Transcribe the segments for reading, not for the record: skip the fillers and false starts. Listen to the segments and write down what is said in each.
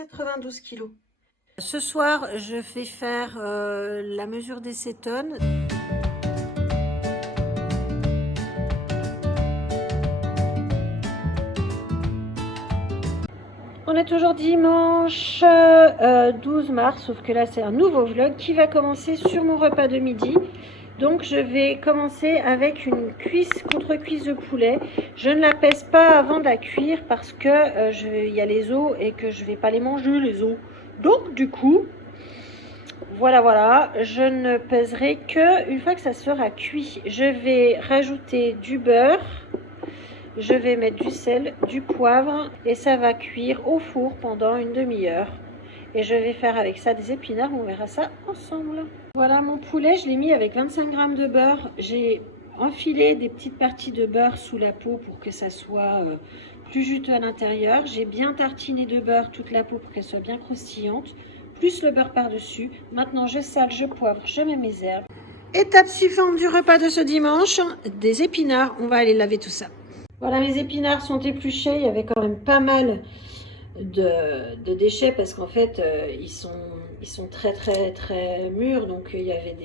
92 kilos. Ce soir, je vais faire la mesure des cétones. On est toujours dimanche 12 mars, sauf que là c'est un nouveau vlog qui va commencer sur mon repas de midi. Donc je vais commencer avec une cuisse contre cuisse de poulet. Je ne la pèse pas avant de la cuire parce que il y a les os et que je ne vais pas les manger les os. Donc du coup, voilà, je ne pèserai que une fois que ça sera cuit. Je vais rajouter du beurre. Je vais mettre du sel, du poivre et ça va cuire au four pendant une demi-heure. Et je vais faire avec ça des épinards, on verra ça ensemble. Voilà mon poulet, je l'ai mis avec 25 g de beurre. J'ai enfilé des petites parties de beurre sous la peau pour que ça soit plus juteux à l'intérieur. J'ai bien tartiné de beurre toute la peau pour qu'elle soit bien croustillante, plus le beurre par-dessus. Maintenant je sale, je poivre, je mets mes herbes. Étape suivante du repas de ce dimanche, des épinards. On va aller laver tout ça. Voilà, mes épinards sont épluchés. Il y avait quand même pas mal de déchets parce qu'en fait, ils sont très mûrs. Donc, il y avait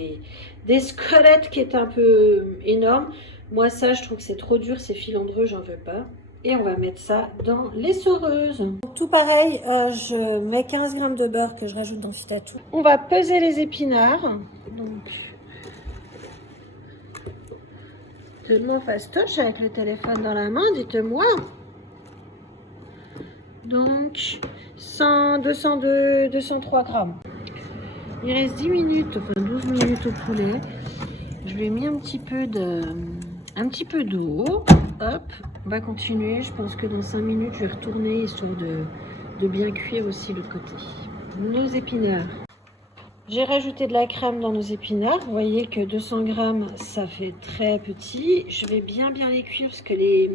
des squelettes qui étaient un peu énormes. Moi, ça, je trouve que c'est trop dur. C'est filandreux, j'en veux pas. Et on va mettre ça dans l'essoreuse. Tout pareil, je mets 15 g de beurre que je rajoute dans ce tatou. On va peser les épinards. Donc... tellement fastoche avec le téléphone dans la main, dites-moi. Donc, 100, 202, 203 grammes. Il reste 10 minutes, enfin 12 minutes au poulet. Je lui ai mis un petit peu d'eau. Hop, on va continuer. Je pense que dans 5 minutes, je vais retourner histoire de bien cuire aussi l'autre côté. Nos épinards. J'ai rajouté de la crème dans nos épinards. Vous voyez que 200 g, ça fait très petit. Je vais bien les cuire parce que les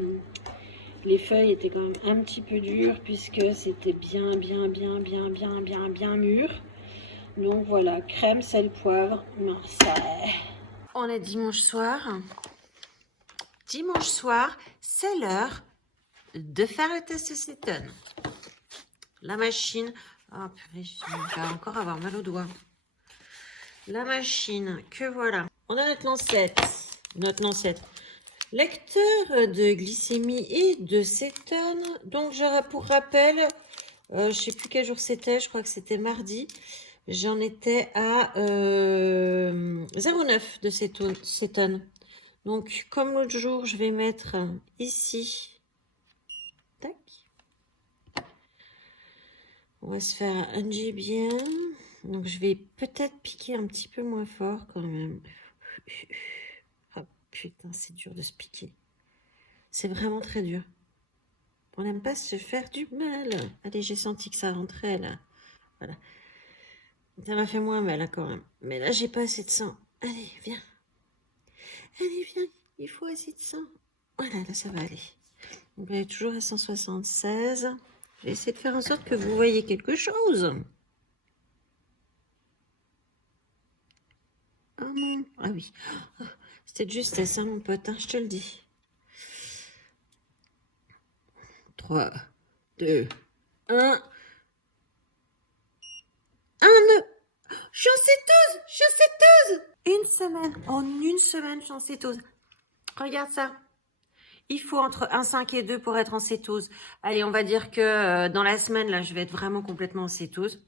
feuilles étaient quand même un petit peu dures puisque c'était bien mûr. Donc voilà, crème, sel, poivre, Marseille. On est dimanche soir. Dimanche soir, c'est l'heure de faire le test cétone. La machine... oh purée, je vais encore avoir mal aux doigts. La machine, que voilà. On a notre lancette. Lecteur de glycémie et de cétone. Donc, pour rappel, je ne sais plus quel jour c'était, je crois que c'était mardi. J'en étais à 0,9 de cétone. Donc, comme l'autre jour, je vais mettre ici. Tac. On va se faire un G bien. Donc, je vais peut-être piquer un petit peu moins fort quand même. Oh putain, c'est dur de se piquer. C'est vraiment très dur. On n'aime pas se faire du mal. Allez, j'ai senti que ça rentrait là. Voilà. Ça m'a fait moins mal hein, quand même. Mais là, j'ai pas assez de sang. Allez, viens. Allez, viens. Il faut assez de sang. Voilà, là, ça va aller. Donc, on est toujours à 176. Je vais essayer de faire en sorte que vous voyez quelque chose. Ah non, ah oui, c'était juste ça mon pote, hein, je te le dis. 3, 2, 1. Je suis en cétose. Une semaine, en une semaine, je suis en cétose. Regarde ça. Il faut entre 1,5 et 2 pour être en cétose. Allez, on va dire que dans la semaine, là, je vais être vraiment complètement en cétose.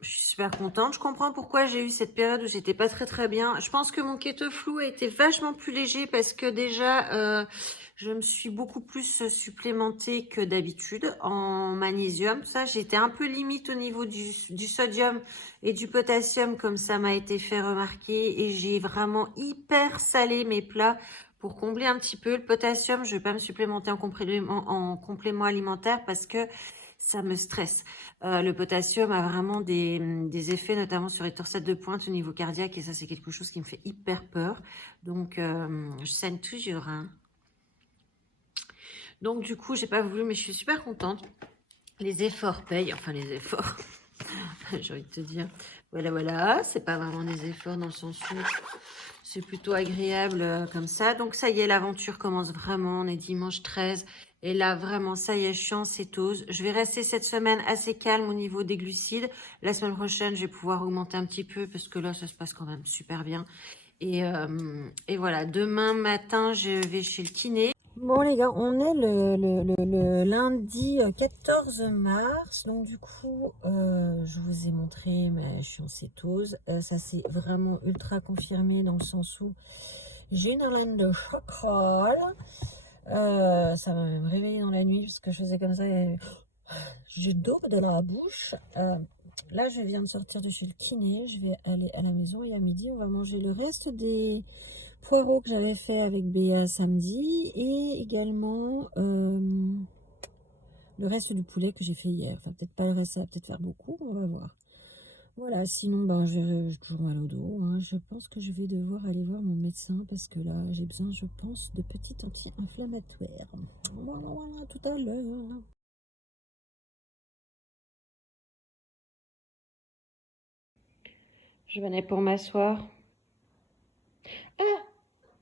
Je suis super contente. Je comprends pourquoi j'ai eu cette période où j'étais pas très bien. Je pense que mon keto flu a été vachement plus léger parce que déjà, je me suis beaucoup plus supplémentée que d'habitude en magnésium. Ça, j'étais un peu limite au niveau du sodium et du potassium comme ça m'a été fait remarquer. Et j'ai vraiment hyper salé mes plats pour combler un petit peu. Le potassium, je vais pas me supplémenter en complément alimentaire parce que ça me stresse. Le potassium a vraiment des effets, notamment sur les torsettes de pointe au niveau cardiaque, et ça, c'est quelque chose qui me fait hyper peur. Donc, je saigne toujours. Hein. Donc, du coup, j'ai pas voulu, mais je suis super contente. Les efforts payent, enfin, les efforts, j'ai envie de te dire. Voilà, c'est pas vraiment des efforts dans le sens où c'est plutôt agréable comme ça. Donc, ça y est, l'aventure commence vraiment. On est dimanche 13. Et là, vraiment, ça y est, je suis en cétose. Je vais rester cette semaine assez calme au niveau des glucides. La semaine prochaine, je vais pouvoir augmenter un petit peu parce que là, ça se passe quand même super bien. Et voilà, demain matin, je vais chez le kiné. Bon les gars, on est le lundi 14 mars, donc du coup, je vous ai montré, mais je suis en cétose. Ça s'est vraiment ultra confirmé dans le sens où j'ai une haleine de chocolat. Ça m'a même réveillée dans la nuit parce que je faisais comme ça et j'ai d'eau de la bouche. Là, je viens de sortir de chez le kiné, je vais aller à la maison et à midi, on va manger le reste des poireaux que j'avais fait avec Béa samedi et également le reste du poulet que j'ai fait hier. Enfin, peut-être pas le reste, ça va peut-être faire beaucoup, on va voir. Voilà, sinon, ben, j'ai toujours mal au dos. Hein. Je pense que je vais devoir aller voir mon médecin parce que là, j'ai besoin, je pense, de petits anti-inflammatoires. Voilà, voilà, tout à l'heure. Je venais pour m'asseoir. Ah,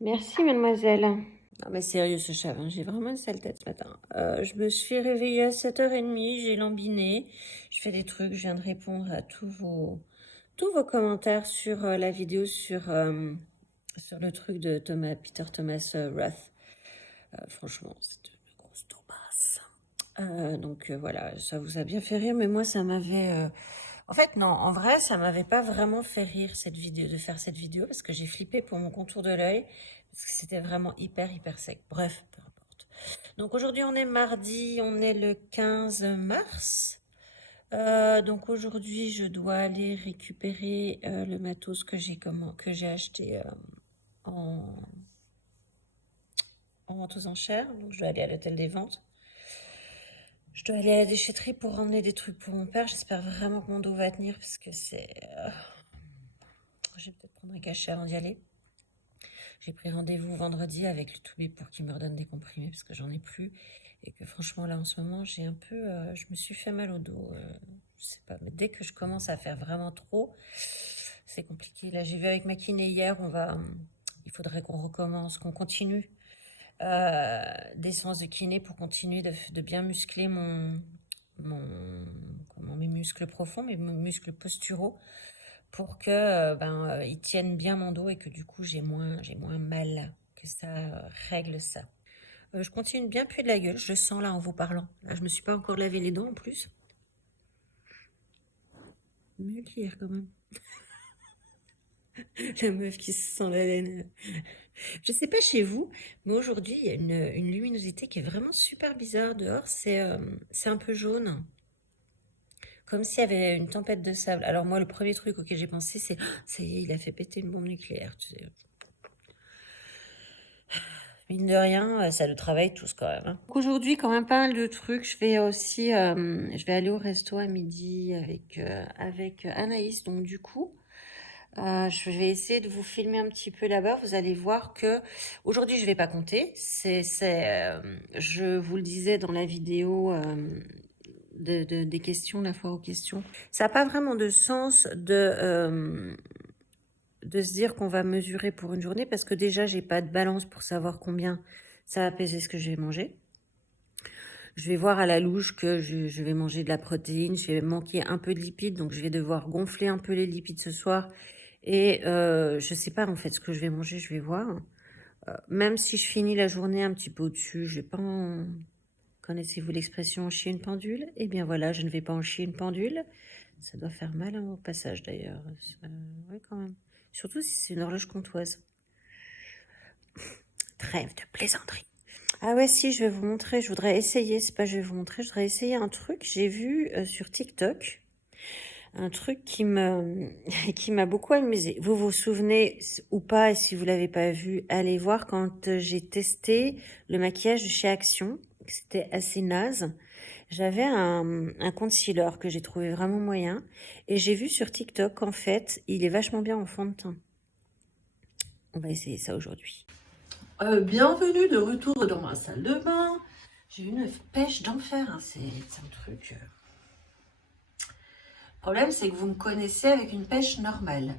merci, mademoiselle. Non, mais sérieux, ce chat, hein, j'ai vraiment une sale tête ce matin. Je me suis réveillée à 7h30, j'ai lambiné. Je fais des trucs, je viens de répondre à tous vos commentaires sur la vidéo sur le truc de Peter Thomas Roth. Franchement, c'est une grosse tourbasse. Donc voilà, ça vous a bien fait rire, mais moi ça m'avait... En fait non, en vrai ça m'avait pas vraiment fait rire cette vidéo, de faire cette vidéo, parce que j'ai flippé pour mon contour de l'œil, parce que c'était vraiment hyper sec. Bref, peu importe. Donc aujourd'hui on est mardi, on est le 15 mars. Donc aujourd'hui je dois aller récupérer le matos que j'ai acheté en vente aux enchères. Donc je dois aller à l'hôtel des ventes. Je dois aller à la déchetterie pour ramener des trucs pour mon père. J'espère vraiment que mon dos va tenir parce que c'est... Je vais peut-être prendre un cachet avant d'y aller. J'ai pris rendez-vous vendredi avec le toubib pour qu'il me redonne des comprimés parce que j'en ai plus. Et que franchement, là, en ce moment, j'ai un peu... je me suis fait mal au dos. Je sais pas, mais dès que je commence à faire vraiment trop, c'est compliqué. Là, j'ai vu avec ma kiné hier, il faudrait qu'on recommence, qu'on continue des séances de kiné pour continuer de bien muscler mes muscles profonds, mes muscles posturaux, pour que ils tiennent bien mon dos et que du coup j'ai moins mal, que ça règle ça. Je continue de bien puer de la gueule, je le sens là en vous parlant. Là, je me suis pas encore lavé les dents en plus. Mieux qu'hier quand même. La meuf qui se sent la laine. Je sais pas chez vous, mais aujourd'hui, il y a une luminosité qui est vraiment super bizarre dehors. C'est un peu jaune, comme s'il y avait une tempête de sable. Alors moi, le premier truc auquel j'ai pensé, c'est «Ah, ça y est, il a fait péter une bombe nucléaire». Tu sais. Mine de rien, ça nous travaille tous quand même. Hein. Donc aujourd'hui, quand même pas mal de trucs. Je vais aussi, je vais aller au resto à midi avec Anaïs. Donc du coup, je vais essayer de vous filmer un petit peu là-bas. Vous allez voir que aujourd'hui, je vais pas compter. Je vous le disais dans la vidéo des questions, la foire aux questions. Ça n'a pas vraiment de sens de se dire qu'on va mesurer pour une journée parce que déjà, j'ai pas de balance pour savoir combien ça va peser ce que je vais manger. Je vais voir à la louche que je vais manger de la protéine, je vais manquer un peu de lipides, donc je vais devoir gonfler un peu les lipides ce soir. Et je sais pas en fait ce que je vais manger, je vais voir. Même si je finis la journée un petit peu au-dessus, je vais pas en... Connaissez-vous l'expression chier une pendule? Eh bien voilà, je ne vais pas en chier une pendule. Ça doit faire mal au passage d'ailleurs. Oui quand même. Surtout si c'est une horloge comptoise. Trêve de plaisanterie. Ah ouais, si, je vais vous montrer. Je voudrais essayer. C'est pas je vais vous montrer. Je voudrais essayer un truc. J'ai vu sur TikTok un truc qui m'a beaucoup amusé. Vous vous souvenez ou pas, et si vous l'avez pas vu, allez voir quand j'ai testé le maquillage de chez Action. C'était assez naze. J'avais un concealer que j'ai trouvé vraiment moyen. Et j'ai vu sur TikTok qu'en fait, il est vachement bien en fond de teint. On va essayer ça aujourd'hui. Bienvenue de retour dans ma salle de bain. J'ai eu une pêche d'enfer. Hein. C'est un truc... Le problème, c'est que vous me connaissez avec une pêche normale.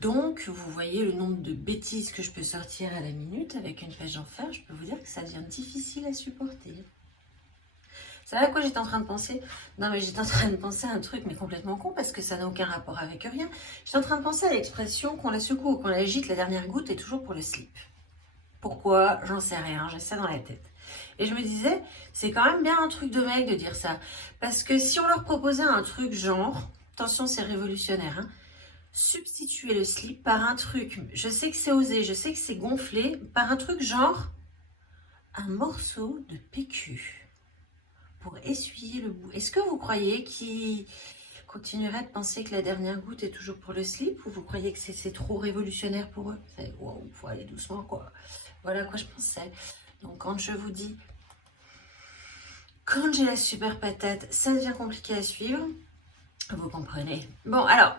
Donc, vous voyez le nombre de bêtises que je peux sortir à la minute avec une pêche en fer. Je peux vous dire que ça devient difficile à supporter. C'est à quoi j'étais en train de penser? Non, mais j'étais en train de penser à un truc, mais complètement con, parce que ça n'a aucun rapport avec rien. J'étais en train de penser à l'expression qu'on la secoue ou qu'on la agite, la dernière goutte est toujours pour le slip. Pourquoi? J'en sais rien, j'ai ça dans la tête. Et je me disais, c'est quand même bien un truc de mec de dire ça. Parce que si on leur proposait un truc genre, attention, c'est révolutionnaire, hein, substituer le slip par un truc, je sais que c'est osé, je sais que c'est gonflé, par un truc genre un morceau de PQ pour essuyer le bout. Est-ce que vous croyez qu'ils continueraient de penser que la dernière goutte est toujours pour le slip, ou vous croyez que c'est trop révolutionnaire pour eux? Wow, faut aller doucement, quoi. Voilà à quoi je pensais. Donc quand je vous dis, quand j'ai la super patate, ça devient compliqué à suivre, vous comprenez. Bon, alors,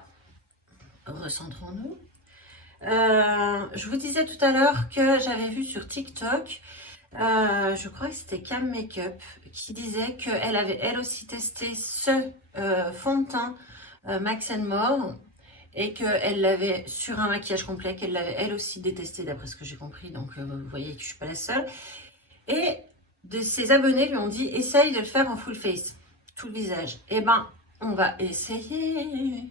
recentrons-nous. Je vous disais tout à l'heure que j'avais vu sur TikTok, je crois que c'était Cam Makeup, qui disait qu'elle avait elle aussi testé ce fond de teint Max More, et qu'elle l'avait sur un maquillage complet, qu'elle l'avait elle aussi détesté d'après ce que j'ai compris, donc vous voyez que je ne suis pas la seule. Et de ses abonnés lui ont dit, essaye de le faire en full face, tout le visage. Eh ben, on va essayer.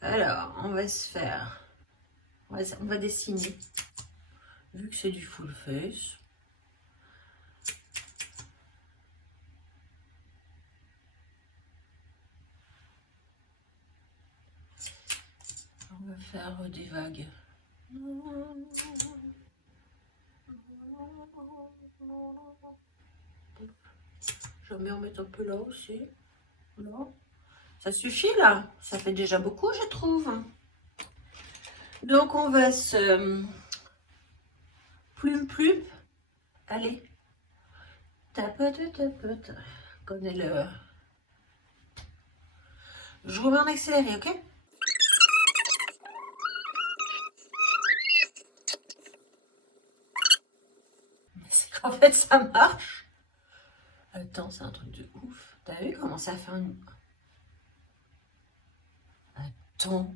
Alors, on va se faire, on va dessiner, vu que c'est du full face. On va faire des vagues. Je vais en mettre un peu là aussi. Là. Ça suffit là, ça fait déjà beaucoup, je trouve. Donc on va se plume. Allez, tapote. Connais le. Je remets en accéléré, ok? C'est qu'en fait ça marche. Attends, c'est un truc de ouf. T'as vu comment ça fait une. Attends.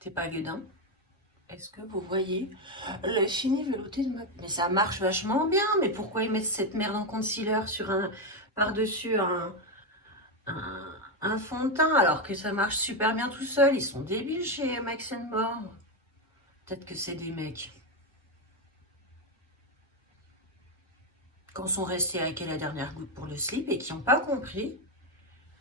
T'es pas gueudin? Est-ce que vous voyez le fini velouté de ma... Mais ça marche vachement bien, mais pourquoi ils mettent cette merde en concealer sur un... par-dessus un fond de teint alors que ça marche super bien tout seul? Ils sont débiles chez Max More. Peut-être que c'est des mecs. Quand sont restés avec la dernière goutte pour le slip et qui n'ont pas compris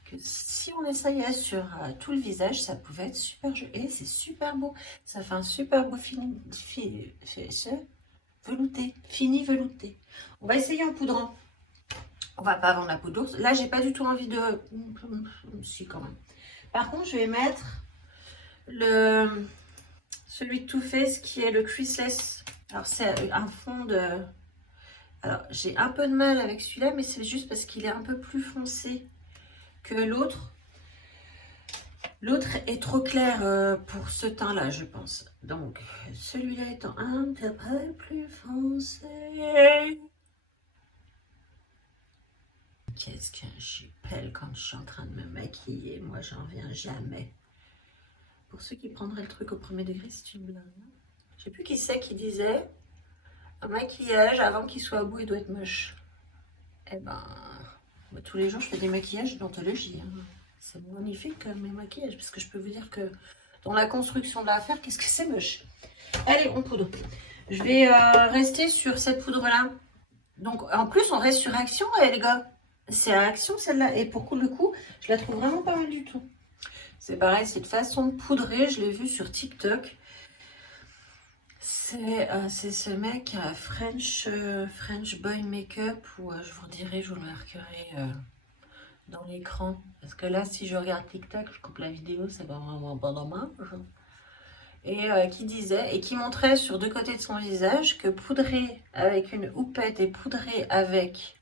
que si on essayait sur tout le visage, ça pouvait être super joli. Et c'est super beau. Ça fait un super beau velouté. Fini velouté. On va essayer en poudrant. On va pas vendre la poudre d'ours. Là, j'ai pas du tout envie de... Si, quand même. Par contre, je vais mettre celui de Too Faced qui est le Creaseless. Alors, c'est un fond de... Alors, j'ai un peu de mal avec celui-là, mais c'est juste parce qu'il est un peu plus foncé que l'autre. L'autre est trop clair pour ce teint-là, je pense. Donc, celui-là étant un peu plus foncé. Qu'est-ce que je suis pelle quand je suis en train de me maquiller. Moi, j'en viens jamais. Pour ceux qui prendraient le truc au premier degré, c'est une blague. Je sais plus qui c'est qui disait un maquillage, avant qu'il soit beau, il doit être moche. Eh ben, moi, tous les jours, je fais des maquillages d'anthologie. Hein. C'est magnifique mes maquillages, parce que je peux vous dire que dans la construction de l'affaire, qu'est-ce que c'est moche. Allez, on poudre. Je vais rester sur cette poudre-là. Donc, en plus, on reste sur Action, les gars. C'est à Action, celle-là. Et pour le coup, je la trouve vraiment pas mal du tout. C'est pareil, cette façon de poudrer, je l'ai vu sur TikTok. C'est ce mec French Boy Makeup, ou je vous dirai, je vous le marquerai dans l'écran. Parce que là, si je regarde TikTok, je coupe la vidéo, c'est pas vraiment pas dommage. Et qui disait, et qui montrait sur 2 côtés de son visage que poudrer avec une houppette et poudrer avec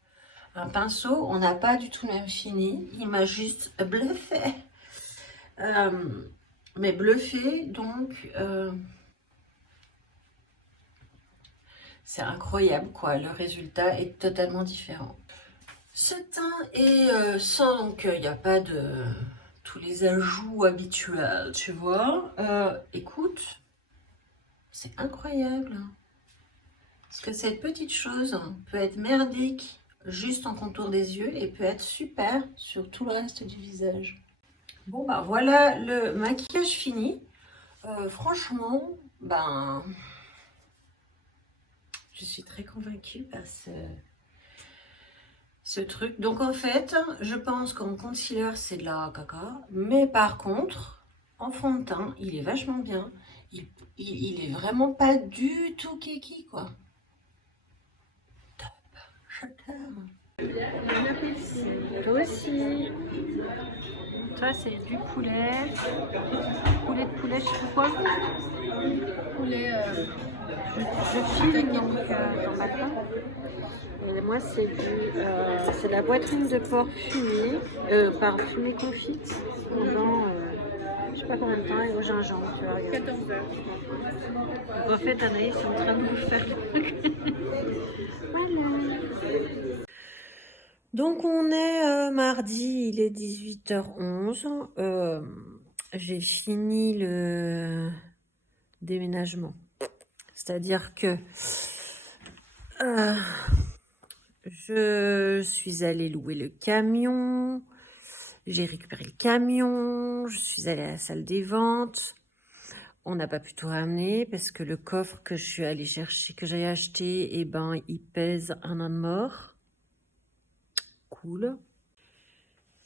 un pinceau, on n'a pas du tout le même fini. Il m'a juste bluffé. Mais bluffé, donc c'est incroyable quoi. Le résultat est totalement différent. Ce teint est sans, donc il n'y a pas de tous les ajouts habituels, tu vois. Écoute, c'est incroyable. Parce que cette petite chose peut être merdique juste en contour des yeux et peut être super sur tout le reste du visage. Bon bah voilà le maquillage fini. Franchement, ben, je suis très convaincue par ce truc. Donc en fait, je pense qu'en concealer, c'est de la caca. Mais par contre, en fond de teint, il est vachement bien. Il est vraiment pas du tout kiki, quoi. Top. Je t'aime. Toi aussi. Toi, c'est du poulet. Poulet de poulet, je sais pas quoi. Poulet, Je filme donc dans ma pain. Et moi, c'est c'est la poitrine de porc fumée, fumée confite pendant je sais pas combien de temps, et au gingembre. Tu vois, regarde. 14 heures. En fait, Anaïs est en train de vous faire voilà. Donc, on est mardi, il est 18h11. J'ai fini le déménagement. C'est-à-dire que je suis allée louer le camion, j'ai récupéré le camion, je suis allée à la salle des ventes. On n'a pas pu tout ramener parce que le coffre que je suis allée chercher, que j'ai acheté, eh ben, il pèse 1 an de mort. Cool.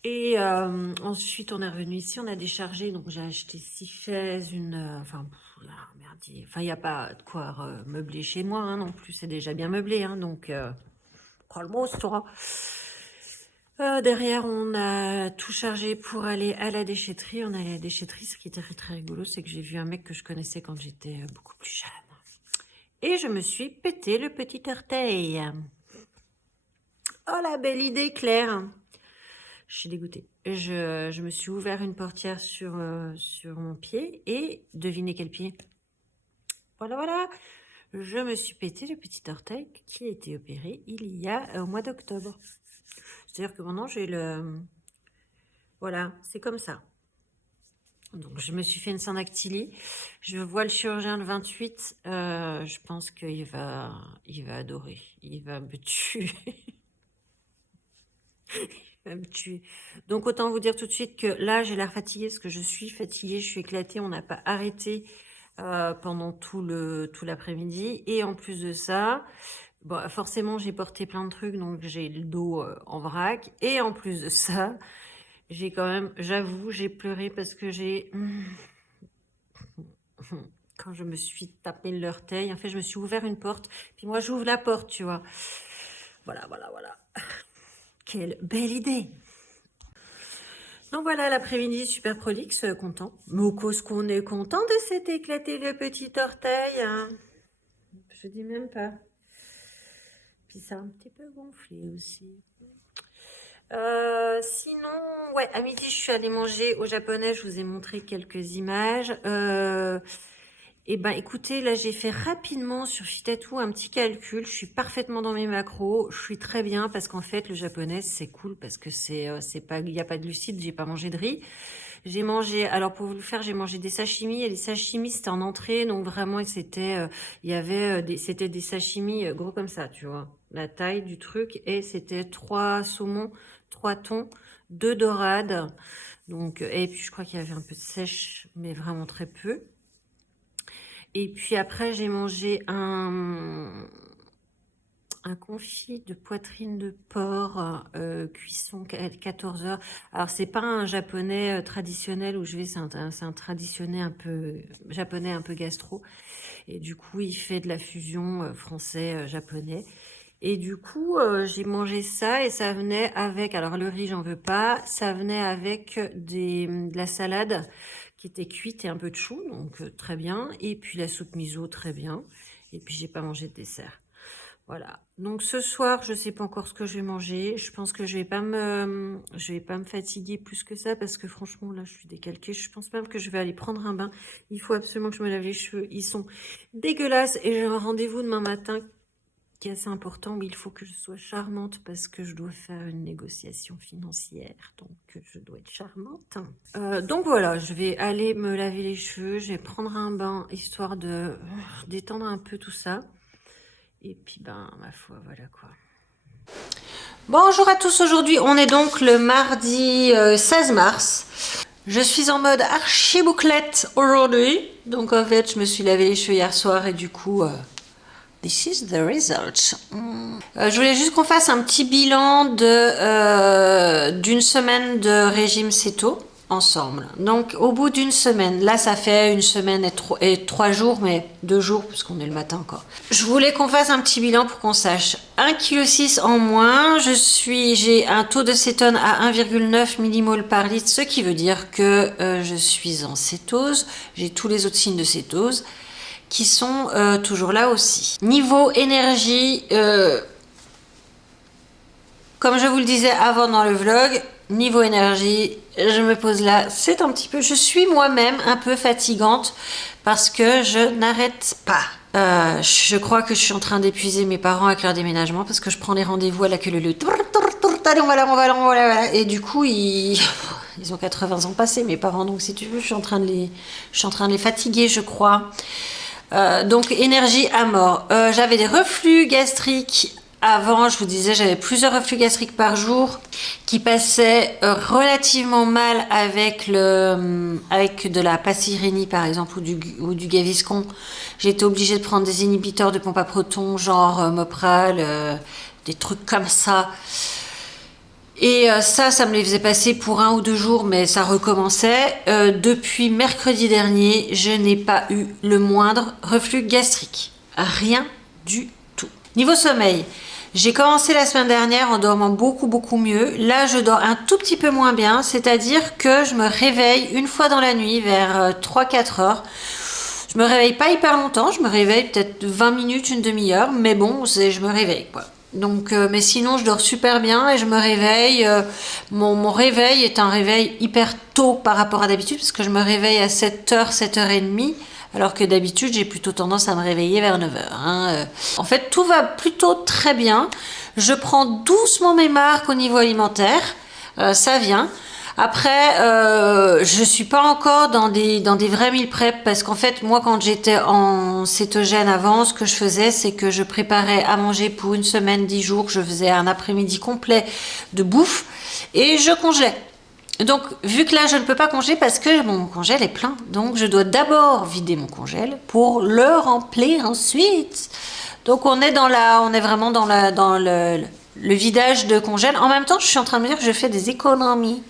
Et ensuite, on est revenu ici, on a déchargé. Donc, j'ai acheté 6 chaises, merdier. Enfin, il n'y a pas de quoi meubler chez moi hein, non plus. C'est déjà bien meublé. Hein, donc, calmos, toi. Derrière, on a tout chargé pour aller à la déchetterie. On est allé à la déchetterie. Ce qui était très, très rigolo, c'est que j'ai vu un mec que je connaissais quand j'étais beaucoup plus jeune. Et je me suis pété le petit orteil. Oh, la belle idée, Claire. Je suis dégoûtée. Je me suis ouvert une portière sur mon pied et devinez quel pied? Voilà, voilà. Je me suis pété le petit orteil qui a été opéré il y a au mois d'octobre. C'est-à-dire que maintenant j'ai le... Voilà, c'est comme ça. Donc je me suis fait une syndactylie. Je vois le chirurgien le 28. Je pense qu'il va adorer. Il va me tuer. Me tuer. Donc autant vous dire tout de suite que là j'ai l'air fatiguée parce que je suis fatiguée, je suis éclatée, on n'a pas arrêté pendant tout l'après-midi et en plus de ça, bon, forcément j'ai porté plein de trucs donc j'ai le dos en vrac et en plus de ça, j'ai quand même, j'avoue, j'ai pleuré parce que j'ai quand je me suis tapé l'orteil, en fait je me suis ouvert une porte, puis moi j'ouvre la porte, tu vois. Voilà, voilà, voilà. Quelle belle idée! Donc voilà, l'après-midi super prolixe, content. Mais cause qu'on est content de s'être éclaté le petit orteil. Hein. Je dis même pas. Puis ça a un petit peu gonflé aussi. Sinon, ouais, à midi, je suis allée manger au japonais. Je vous ai montré quelques images. Et ben, écoutez, là, j'ai fait rapidement sur Fitatou un petit calcul. Je suis parfaitement dans mes macros. Je suis très bien parce qu'en fait, le japonais, c'est cool parce que c'est pas, il n'y a pas de glucides. J'ai pas mangé de riz. J'ai mangé, alors pour vous le faire, j'ai mangé des sashimi et les sashimi c'était en entrée, donc vraiment c'était, il y avait c'était des sashimi gros comme ça, tu vois, la taille du truc et c'était 3 saumons, 3 thons, 2 dorades, donc et puis je crois qu'il y avait un peu de sèche, mais vraiment très peu. Et puis après j'ai mangé un confit de poitrine de porc, cuisson 14 heures. Alors, c'est pas un japonais traditionnel où je vais, c'est un traditionnel un peu japonais, un peu gastro. Et du coup, il fait de la fusion français-japonais. Et du coup, j'ai mangé ça et ça venait avec, alors le riz, j'en veux pas, ça venait avec de la salade qui était cuite et un peu de chou, donc très bien. Et puis la soupe miso, très bien. Et puis j'ai pas mangé de dessert. Voilà. Donc ce soir, je sais pas encore ce que je vais manger. Je pense que je vais pas me fatiguer plus que ça parce que franchement là, je suis décalquée. Je pense même que je vais aller prendre un bain. Il faut absolument que je me lave les cheveux. Ils sont dégueulasses et j'ai un rendez-vous demain matin qui est assez important où il faut que je sois charmante parce que je dois faire une négociation financière. Donc je dois être charmante. Donc voilà, je vais aller me laver les cheveux. Je vais prendre un bain histoire de détendre un peu tout ça. Et puis, ben, ma foi, voilà quoi. Bonjour à tous, aujourd'hui, on est donc le mardi 16 mars. Je suis en mode archi bouclette aujourd'hui. Donc, en fait, je me suis lavé les cheveux hier soir et du coup, this is the result. Je voulais juste qu'on fasse un petit bilan d'une semaine de régime céto ensemble. Donc au bout d'une semaine, là ça fait une semaine et 3 jours, mais 2 jours puisqu'on est le matin encore. Je voulais qu'on fasse un petit bilan pour qu'on sache. 1,6 kg en moins, j'ai un taux de cétone à 1,9 millimoles par litre, ce qui veut dire que je suis en cétose. J'ai tous les autres signes de cétose qui sont toujours là aussi. Niveau énergie, comme je vous le disais avant dans le vlog, niveau énergie, je me pose là, c'est un petit peu, je suis moi-même un peu fatigante parce que je n'arrête pas. Je crois que je suis en train d'épuiser mes parents avec leur déménagement parce que je prends les rendez-vous à la queue leu. Allez, on va là. Et du coup, ils ont 80 ans passés, mes parents. Donc, si tu veux, je suis en train de les fatiguer, je crois. Donc, énergie à mort. J'avais des reflux gastriques. Avant, je vous disais, j'avais plusieurs reflux gastriques par jour qui passaient relativement mal avec de la Passireni par exemple ou du Gaviscon. J'étais obligée de prendre des inhibiteurs de pompe à protons, genre Mopral, des trucs comme ça. Et ça me les faisait passer pour 1 ou 2 jours, mais ça recommençait. Depuis mercredi dernier, je n'ai pas eu le moindre reflux gastrique. Rien du tout. Niveau sommeil, j'ai commencé la semaine dernière en dormant beaucoup mieux. Là, je dors un tout petit peu moins bien, c'est-à-dire que je me réveille une fois dans la nuit vers 3-4 heures. Je me réveille pas hyper longtemps, je me réveille peut-être 20 minutes, une demi-heure, mais bon, je me réveille quoi. Donc, mais sinon, je dors super bien et je me réveille. Mon réveil est un réveil hyper tôt par rapport à d'habitude, parce que je me réveille à 7h, 7h30. Alors que d'habitude, j'ai plutôt tendance à me réveiller vers 9h. En fait, tout va plutôt très bien. Je prends doucement mes marques au niveau alimentaire. Ça vient. Après, je suis pas encore dans des vrais meal prep parce qu'en fait, moi, quand j'étais en cétogène avant, ce que je faisais, c'est que je préparais à manger pour une semaine, 10 jours. Je faisais un après-midi complet de bouffe et je congelais. Donc, vu que là, je ne peux pas congeler parce que mon congèle est plein. Donc, je dois d'abord vider mon congèle pour le remplir ensuite. Donc, on est vraiment dans le vidage de congèle. En même temps, je suis en train de me dire que je fais des économies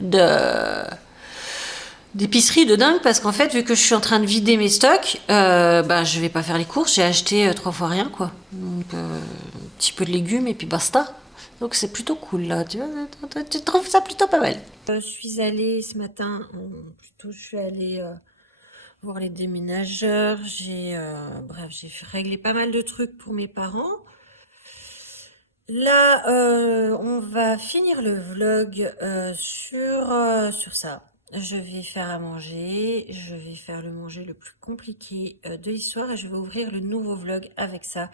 d'épicerie de dingue parce qu'en fait, vu que je suis en train de vider mes stocks, je vais pas faire les courses. J'ai acheté 3 fois rien, quoi. Donc, un petit peu de légumes et puis basta. Donc c'est plutôt cool là, tu trouves ça plutôt pas mal. Je suis allée ce matin, je suis allée voir les déménageurs, j'ai réglé pas mal de trucs pour mes parents. Là, on va finir le vlog sur ça. Je vais faire à manger, je vais faire le manger le plus compliqué de l'histoire et je vais ouvrir le nouveau vlog avec ça.